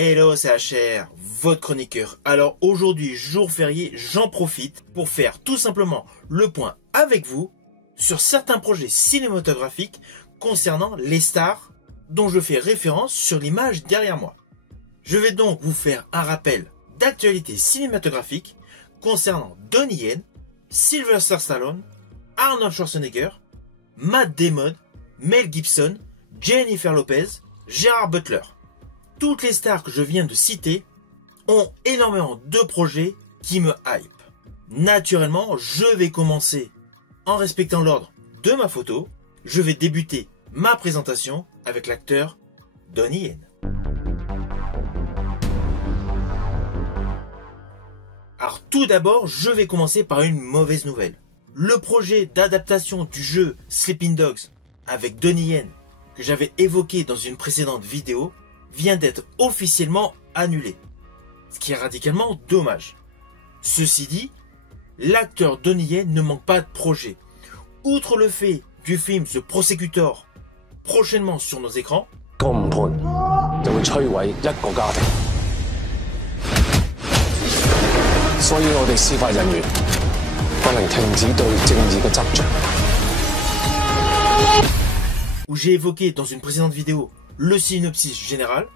Hello, c'est HR, votre chroniqueur. Alors aujourd'hui, jour férié, j'en profite pour faire tout simplement le point avec vous sur certains projets cinématographiques concernant les stars dont je fais référence sur l'image derrière moi. Je vais donc vous faire un rappel d'actualité cinématographique concernant Donnie Yen, Sylvester Stallone, Arnold Schwarzenegger, Matt Damon, Mel Gibson, Jennifer Lopez, Gerard Butler. Toutes les stars que je viens de citer ont énormément de projets qui me hype. Naturellement, je vais commencer en respectant l'ordre de ma photo. Je vais débuter ma présentation avec l'acteur Donnie Yen. Alors tout d'abord, je vais commencer par une mauvaise nouvelle. Le projet d'adaptation du jeu Sleeping Dogs avec Donnie Yen, que j'avais évoqué dans une précédente vidéo, vient d'être officiellement annulé. Ce qui est radicalement dommage. Ceci dit, l'acteur Donnie Yen ne manque pas de projet. Outre le fait du film The Prosecutor, prochainement sur nos écrans, où j'ai évoqué dans une précédente vidéo le synopsis général,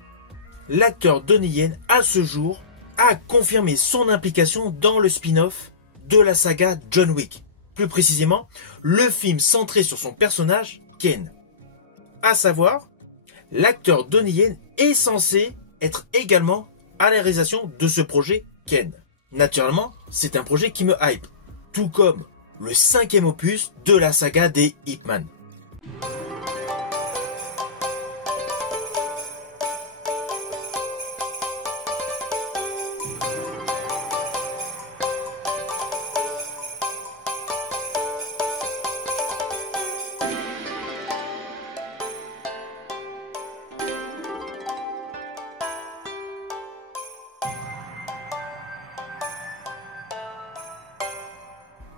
l'acteur Donnie Yen, à ce jour, a confirmé son implication dans le spin-off de la saga John Wick. Plus précisément, le film centré sur son personnage, Ken. À savoir, l'acteur Donnie Yen est censé être également à la réalisation de ce projet Ken. Naturellement, c'est un projet qui me hype, tout comme le 5e opus de la saga des Ip Man.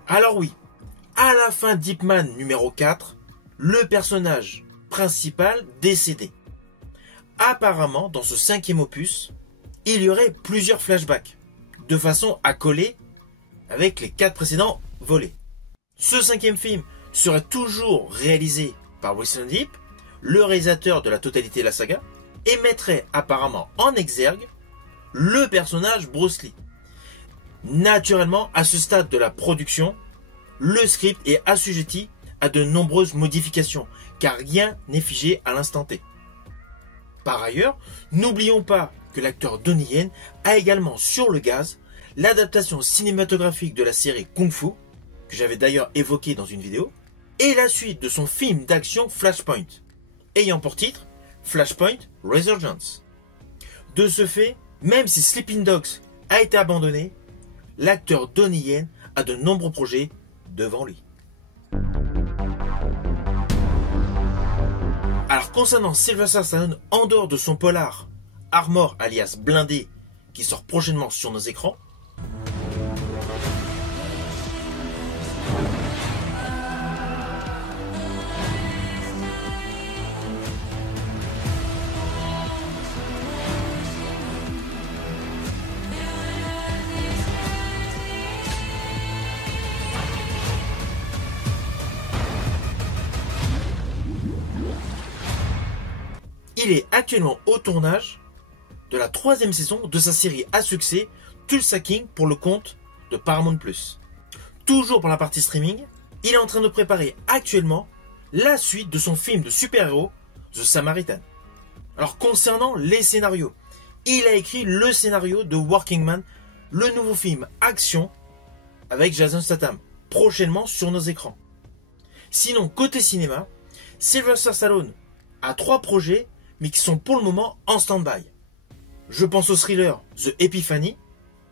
Alors oui, à la fin d'Ip Man numéro 4, le personnage principal décédé. Apparemment, dans ce 5e opus, il y aurait plusieurs flashbacks, de façon à coller avec les 4 précédents volets. Ce 5e film serait toujours réalisé par Wilson Yip, le réalisateur de la totalité de la saga, et mettrait apparemment en exergue le personnage Bruce Lee. Naturellement, à ce stade de la production, le script est assujetti à de nombreuses modifications, car rien n'est figé à l'instant T. Par ailleurs, n'oublions pas que l'acteur Donnie Yen a également sur le gaz l'adaptation cinématographique de la série Kung Fu, que j'avais d'ailleurs évoqué dans une vidéo, et la suite de son film d'action Flashpoint, ayant pour titre Flashpoint Resurgence. De ce fait, même si Sleeping Dogs a été abandonné, l'acteur Donnie Yen a de nombreux projets devant lui. Alors concernant Sylvester Stallone, en dehors de son polar Armor alias Blindé qui sort prochainement sur nos écrans, il est actuellement au tournage de la 3e saison de sa série à succès Tulsa King pour le compte de Paramount+. Toujours pour la partie streaming, il est en train de préparer actuellement la suite de son film de super-héros The Samaritan. Alors concernant les scénarios, il a écrit le scénario de Working Man, le nouveau film action avec Jason Statham, prochainement sur nos écrans. Sinon, côté cinéma, Sylvester Stallone a 3 projets mais qui sont pour le moment en stand-by. Je pense au thriller The Epiphany,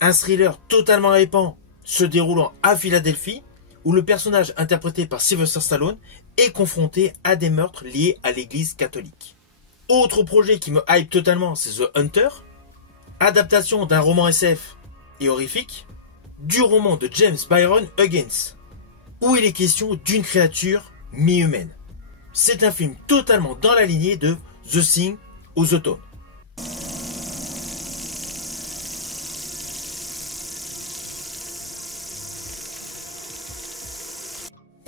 un thriller totalement hypant se déroulant à Philadelphie, où le personnage interprété par Sylvester Stallone est confronté à des meurtres liés à l'église catholique. Autre projet qui me hype totalement, c'est The Hunter, adaptation d'un roman SF et horrifique, du roman de James Byron Huggins, où il est question d'une créature mi-humaine. C'est un film totalement dans la lignée de The Thing ou The Town.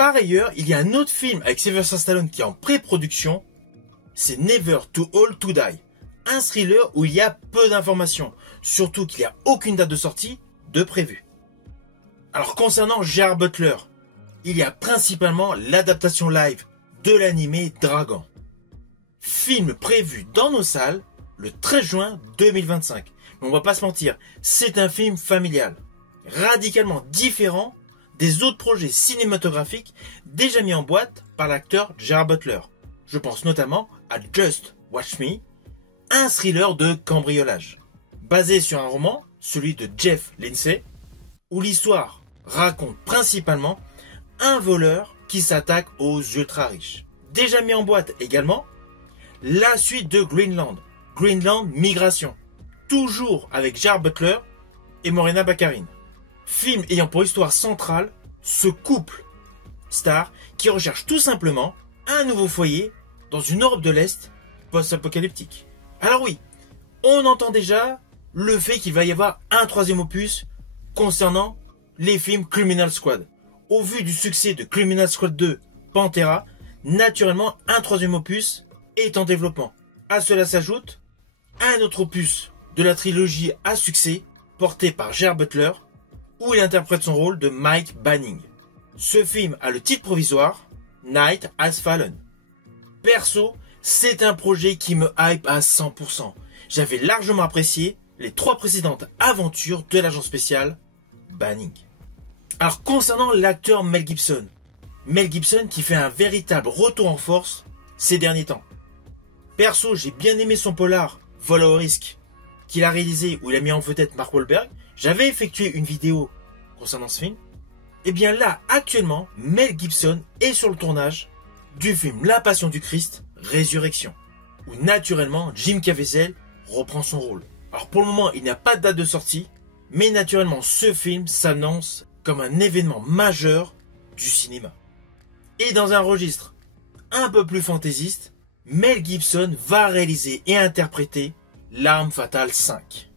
Par ailleurs, il y a un autre film avec Sylvester Stallone qui est en pré-production, c'est Never Too Old to Die. Un thriller où il y a peu d'informations, surtout qu'il n'y a aucune date de sortie de prévue. Alors concernant Gerard Butler, il y a principalement l'adaptation live de l'animé Dragon. Film prévu dans nos salles le 13 juin 2025. Mais on va pas se mentir, c'est un film familial, radicalement différent des autres projets cinématographiques déjà mis en boîte par l'acteur Gerard Butler. Je pense notamment à Just Watch Me, un thriller de cambriolage, basé sur un roman, celui de Jeff Lindsay, où l'histoire raconte principalement un voleur qui s'attaque aux ultra riches. Déjà mis en boîte également, la suite de Greenland, Greenland Migration, toujours avec Gerard Butler et Morena Baccarin. Film ayant pour histoire centrale ce couple star qui recherche tout simplement un nouveau foyer dans une Europe de l'Est post-apocalyptique. Alors oui, on entend déjà le fait qu'il va y avoir un troisième opus concernant les films Criminal Squad. Au vu du succès de Criminal Squad 2, Pantera, naturellement un troisième opus est en développement. À cela s'ajoute un autre opus de la trilogie à succès porté par Gerard Butler, où il interprète son rôle de Mike Banning. Ce film a le titre provisoire Night Has Fallen. Perso, c'est un projet qui me hype à 100%. J'avais largement apprécié les 3 précédentes aventures de l'agent spécial Banning. Alors concernant l'acteur Mel Gibson qui fait un véritable retour en force ces derniers temps. Perso, j'ai bien aimé son polar Vol au risque qu'il a réalisé où il a mis en vedette Mark Wahlberg. J'avais effectué une vidéo concernant ce film. Et bien là, actuellement, Mel Gibson est sur le tournage du film La Passion du Christ, Résurrection, où naturellement Jim Caviezel reprend son rôle. Alors pour le moment, il n'y a pas de date de sortie, mais naturellement ce film s'annonce comme un événement majeur du cinéma. Et dans un registre un peu plus fantaisiste, Mel Gibson va réaliser et interpréter L'Arme Fatale 5.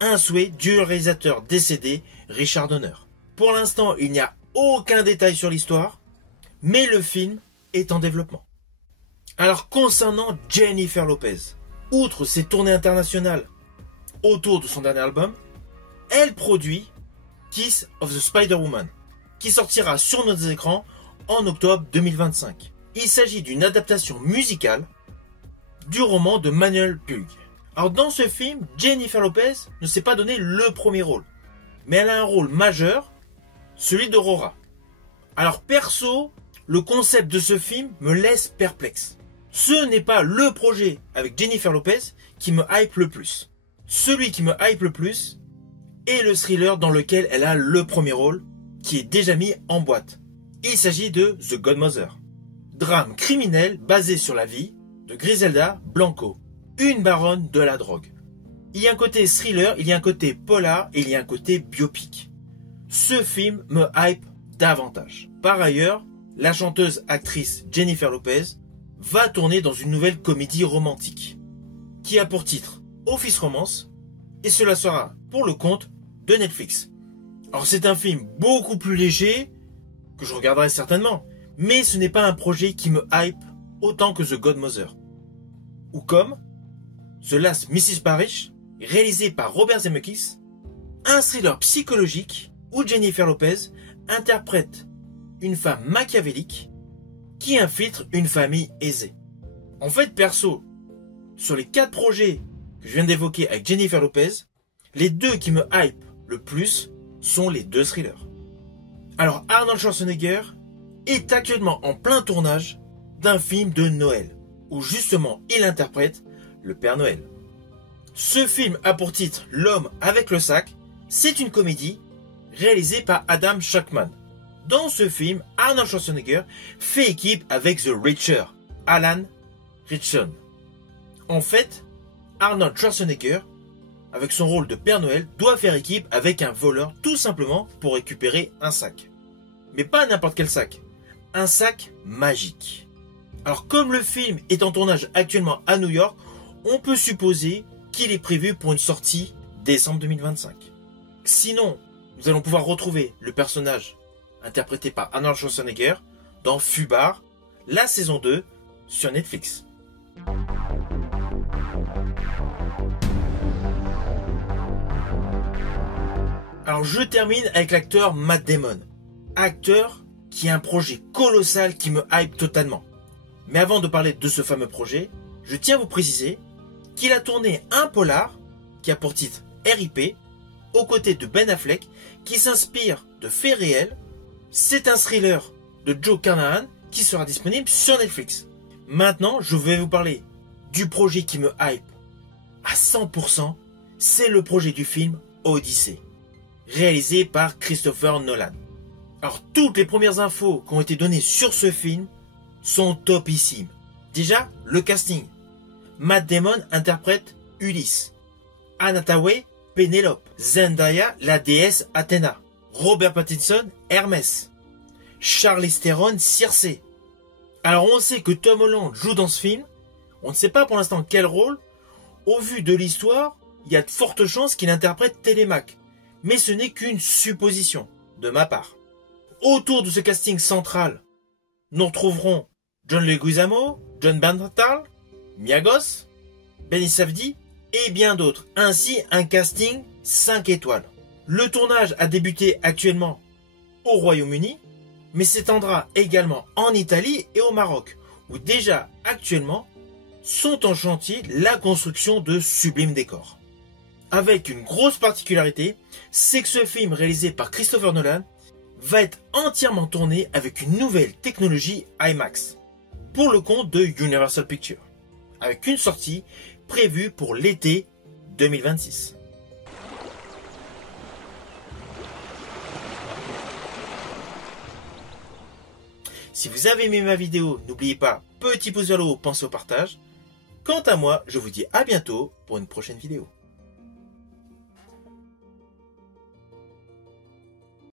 Un souhait du réalisateur décédé Richard Donner. Pour l'instant, il n'y a aucun détail sur l'histoire, mais le film est en développement. Alors concernant Jennifer Lopez, outre ses tournées internationales autour de son dernier album, elle produit Kiss of the Spider-Woman, qui sortira sur nos écrans en octobre 2025. Il s'agit d'une adaptation musicale du roman de Manuel Puig. Alors dans ce film, Jennifer Lopez ne s'est pas donné le premier rôle, mais elle a un rôle majeur, celui d'Aurora. Alors perso, le concept de ce film me laisse perplexe. Ce n'est pas le projet avec Jennifer Lopez qui me hype le plus. Celui qui me hype le plus est le thriller dans lequel elle a le premier rôle, qui est déjà mis en boîte. Il s'agit de The Godmother. Drame criminel basé sur la vie de Griselda Blanco, une baronne de la drogue. Il y a un côté thriller, il y a un côté polar et il y a un côté biopic. Ce film me hype davantage. Par ailleurs, la chanteuse actrice Jennifer Lopez va tourner dans une nouvelle comédie romantique qui a pour titre Office Romance et cela sera pour le compte de Netflix. Alors c'est un film beaucoup plus léger que je regarderai certainement, mais ce n'est pas un projet qui me hype autant que The Godmother. Ou comme The Last Mrs. Parrish, réalisé par Robert Zemeckis, un thriller psychologique où Jennifer Lopez interprète une femme machiavélique qui infiltre une famille aisée. En fait, perso, sur les 4 projets que je viens d'évoquer avec Jennifer Lopez, les 2 qui me hype le plus sont les 2 thrillers. Alors Arnold Schwarzenegger est actuellement en plein tournage d'un film de Noël, où justement il interprète le Père Noël. Ce film a pour titre L'homme avec le sac. C'est une comédie réalisée par Adam Shackman. Dans ce film, Arnold Schwarzenegger fait équipe avec The Reacher, Alan Ritchson. En fait, Arnold Schwarzenegger, avec son rôle de Père Noël, doit faire équipe avec un voleur tout simplement pour récupérer un sac. Mais pas n'importe quel sac, un sac magique. Alors comme le film est en tournage actuellement à New York, on peut supposer qu'il est prévu pour une sortie décembre 2025. Sinon, nous allons pouvoir retrouver le personnage interprété par Arnold Schwarzenegger dans Fubar, la saison 2 sur Netflix. Alors je termine avec l'acteur Matt Damon, acteur qui a un projet colossal qui me hype totalement. Mais avant de parler de ce fameux projet, je tiens à vous préciser qu'il a tourné un polar qui a pour titre RIP, aux côtés de Ben Affleck, qui s'inspire de faits réels. C'est un thriller de Joe Carnahan qui sera disponible sur Netflix. Maintenant, je vais vous parler du projet qui me hype à 100%, c'est le projet du film Odyssey, réalisé par Christopher Nolan. Alors, toutes les premières infos qui ont été données sur ce film sont topissimes. Déjà, le casting. Matt Damon interprète Ulysse. Anne Hathaway, Pénélope. Zendaya, la déesse Athéna. Robert Pattinson, Hermès. Charlize Theron, Circé. Alors on sait que Tom Holland joue dans ce film. On ne sait pas pour l'instant quel rôle. Au vu de l'histoire, il y a de fortes chances qu'il interprète Télémaque. Mais ce n'est qu'une supposition, de ma part. Autour de ce casting central, nous retrouverons John Leguizamo, John Bernthal, Miagos, Benny Safdie et bien d'autres, ainsi un casting 5 étoiles. Le tournage a débuté actuellement au Royaume-Uni, mais s'étendra également en Italie et au Maroc, où déjà actuellement sont en chantier la construction de sublimes décors. Avec une grosse particularité, c'est que ce film réalisé par Christopher Nolan va être entièrement tourné avec une nouvelle technologie IMAX, pour le compte de Universal Pictures, avec une sortie prévue pour l'été 2026. Si vous avez aimé ma vidéo, n'oubliez pas, petit pouce vers le haut, pensez au partage. Quant à moi, je vous dis à bientôt pour une prochaine vidéo.